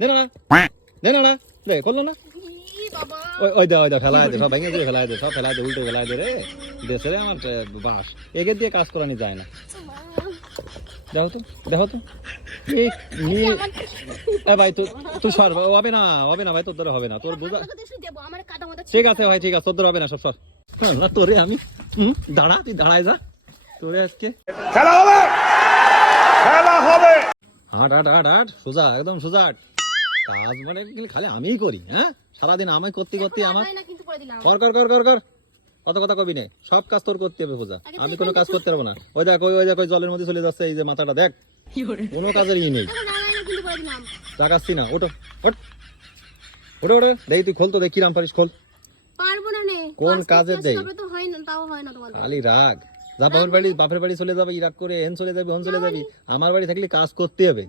দে না না দে না না দে করল না ওই ওই দে ওই দে ফেলায় দে সব ভেঙে দিয়ে ফেলায় দে সব ফেলায় দে উল্টে ফেলায় দে রে দেশে রে আমার বাস একে দিয়ে কাজ করানি যায় না দেখো তো দেখো তো এই এ ভাই তুই তুই সর হবে না হবে না ভাই তোর দ্বারা হবে না তোর বোঝা ঠিক আছে ভাই ঠিক আছে তোর দ্বারা হবে না সব সর আল্লাহ, তোরে আমি হুম, দাঁড়া তুই দাঁড়ায় যা তোরে আজকে খেলা হবে খেলা হবে হাট হাট হাট হাট সোজা একদম সোজা হাট। কাজ মানে খালি আমিই করি হ্যাঁ? সারাদিন আমি করতে করতে আমার না কিন্তু করে দিলাম। কর কর কর কর অত কথা কবি নে সব কাজ তোর করতে হবে পূজা আমি কোনো কাজ করতে পারব না। ওই দেখ ওই দেখ ওই জলের মধ্যে চলে যাচ্ছে এই যে মাথাটা দেখ। কোনো কাজের ই নেই। না ওটো ওট ওটো ওটো দেখি তুই খোল তো দেখি রাম পারিস খোল। পারব না নে। কোন কাজ দেই? তো হয় না তাও হয় না তোমাদের। খালি রাগ। যা বাপের বাড়ি বাপের বাড়ি চলে যাবে ইরাক করে হেন চলে যাবে হন চলে যাবি। আমার বাড়ি থাকলে কাজ করতে হবে।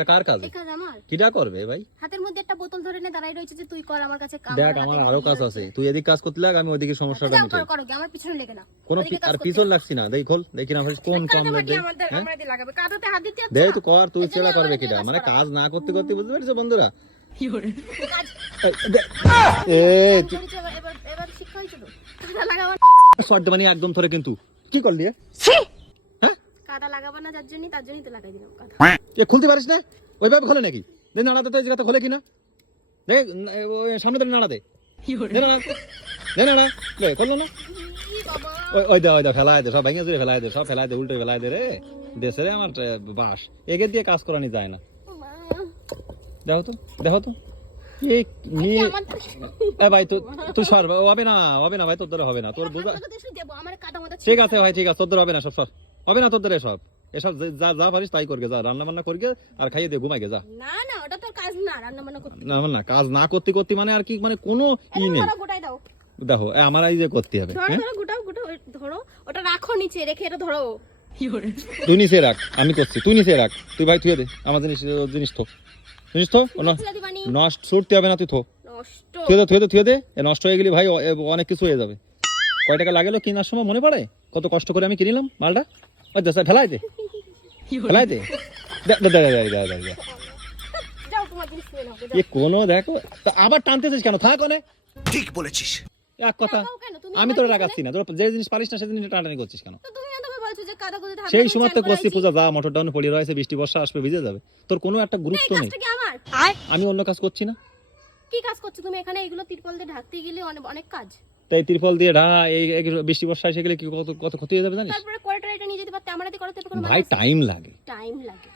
তা কার কাজ এই কাজ আমার কিটা করবে ভাই হাতের মধ্যে একটা বোতল ধরে নে দাঁড়াই রয়েছে যে তুই কর আমার কাছে কাম দেখ আমার আরও কাজ আছে তুই এদিক কাজ করতে লাগ আমি ওইদিকে সমস্যাটা মিটাই করো করো আমার পিছনে লেগে না কোনো আর করতে পিছন লাগছি না দেখি খোল দেখি না ভাই কোন কম হ্যাঁ আমরা লাগাবে কাদাতে হাত দিতে দে তুই কর তুই করবে কিটা মানে কাজ না করতে করতে বুঝতে পারছ বন্ধুরা এবার শিক্ষা হয়েছে তো কাদা লাগাবো শর্ট মানে একদম ধরে কিন্তু কি করলি এ? যার জন্য তার জন্যই তো লাগাই দিলাম কাদা এ খুলতে পারিস না? ওইভাবে খোলে নাকি? দে নাড়াতে তো খোলে কিনা? দেখ সামনে ধরে নাড়া দে। নাড়া। দে নাড়া। দে করল না। ওই ওই দে ওই দে ফেলায় দে সব ভেঙে চুরে ফেলায় দে সব ফেলায় দে উল্টে ফেলায় দে রে। দেশে রে আমার বাস একে দিয়ে কাজ করানি যায় না। দেখো তো দেখো তো। ভাই তুই তুই সর হবে না হবে না ভাই তোর দ্বারা হবে না। তোর বোঝা তোকে তো দেবো আমার কাদা মাথা ঠিক আছে ভাই ঠিক আছে তোর দ্বারা হবে না সব সর। হবে না তোর দ্বারা সব এসব যা যা পারিস তাই করবে যা রান্না বান্না করবে আর খাইয়ে দে ঘুমাই যা। না না ওটা তোর কাজ না রান্না বান্না করতে। না না কাজ না করতে করতে মানে আর কি মানে কোনো ই নেই। ধরো গোটাই দাও। দেখো এ আমার এই যে করতে হবে ধরো হ্যাঁ? ধরো গোটাও গোটাও ধরো ওটা রাখো নিচে রেখে এটা ধরো। তুই নিচে রাখ আমি করছি তুই নিচে রাখ। তুই ভাই থুয়ে দে আমার জিনিস জিনিস থো। জিনিস থো নষ্ট ছুটতে হবে না তুই থো। নষ্ট। থুয়ে দে থুয়ে দে থুয়ে দে এ নষ্ট হয়ে গেলি ভাই অনেক কিছু হয়ে যাবে। কয় টাকা লাগল কেনার সময় মনে পড়ে? কত কষ্ট করে আমি কিনলাম মালটা? ওই দোসা ফেলাই দে ফেলাই দে কোনো দেখো আবার টানতেছিস কেন? থাক অনেক। ঠিক বলেছিস। এক কথা হ্যাঁ, আমি তোরা রাখাচ্ছি না। তোর যে জিনিস পারিস না সেদিন টানাটানি করছিস কেন? সেই সময় তো করছি। পূজা যা মোটর ডাউন পড়ে রয়েছে বৃষ্টি বর্ষা আসবে ভিজে যাবে। তোর কোনো একটা গুরুত্ব নেই। আমি অন্য কাজ করছি না। কি কাজ করছ তুমি এখানে? এগুলো তিরপল দিয়ে ঢাকতে গেলে অনেক কাজ। তাই ত্রিফল দিয়ে ঢা এই বৃষ্টি বর্ষা এসে গেলে কি কত কত ক্ষতি হয়ে যাবে জানিস? তারপরে কোয়ার্টার এটা নিয়ে যেতে পারতে আমার হাতে করাতে কোনো ভাই টাইম লাগে। টাইম লাগে।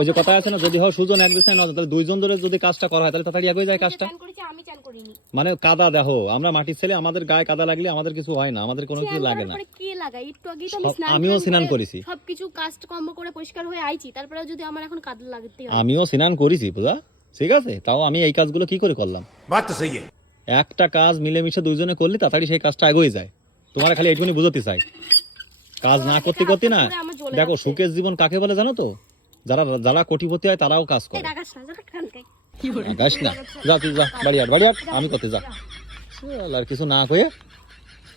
ওই যে কথা আছে। না যদি হয় সুজন এক বিছায় না তাহলে দুইজন ধরে যদি কাজটা করা হয় তাহলে তাড়াতাড়ি এগিয়ে যায় কাজটা। আমি চান করিনি। মানে কাদা দেখো আমরা মাটির ছেলে আমাদের গায়ে কাদা লাগলে আমাদের কিছু হয় না আমাদের কোনো কিছু লাগে না। কি লাগাই একটু আগেই তো আমি স্নান আমিও স্নান করেছি। সবকিছু কাস্ট কম্ব করে পরিষ্কার হয়ে আইছি তারপরে যদি আমার এখন কাদা লাগতে হয়। আমিও স্নান করেছি বুঝা? ঠিক আছে? তাও আমি এই কাজগুলো কি করে করলাম? সহি है একটা কাজ মিলেমিশে দুইজনে করলে তাড়াতাড়ি সেই কাজটা এগোয় যায়। তোমার খালি এইটুকুনি বুঝতে চাই। কাজ না করতে করতে না দেখো। সুখের জীবন কাকে বলে জানো তো? যারা যারা কোটিপতি হয় তারাও কাজ করে। রাগাস না যা তুই যা বাড়ি আট বাড়ি আট আমি করতে যা। আর কিছু না কয়ে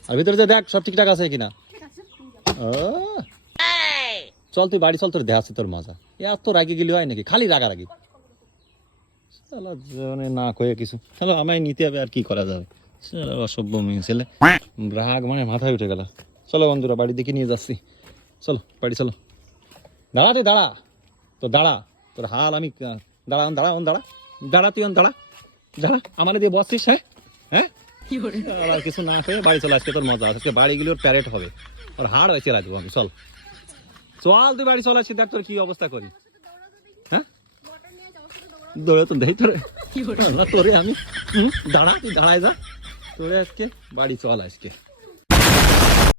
আর ভিতরে যে দেখ সব ঠিকঠাক আছে কিনা। চল তুই বাড়ি চল তোর দেহ আছে তোর মজা। এত রাগি গেলি হয় নাকি? খালি রাগারাগি। মানে না কয়ে কিছু। চলো আমায় নিতে হবে আর কি করা যাবে? চলো অসভ্য মেয়ে, ছেলে। রাগ মানে মাথায় উঠে গেল। চলো বন্ধুরা বাড়ির দিকে নিয়ে যাচ্ছি। চলো, বাড়ি চলো। দাঁড়া তুই দাঁড়া। তো দাঁড়া, তোর হাল আমি দাঁড়া অন দাঁড়া অন দাঁড়া। দাঁড়া তুই অন দাঁড়া। দাঁড়া, আমার দিয়ে বসছিস হ্যাঁ? হ্যাঁ? আর কিছু না খেয়ে বাড়ি চলে আজকে তোর মজা আজকে বাড়ি ওর প্যারেট হবে। ওর হাড় হয়েছে রাখব আমি, চল। চল তুই বাড়ি চলে আসছি দেখ তোর কি অবস্থা করি হ্যাঁ মটর নিয়ে যাও শুধু দৌড়াও। দৌড়ে তো দেই তোরে। তোরে আমি দাঁড়া, তুই দাঁড়ায় যা। তোরে আজকে বাড়ি চল, আজকে।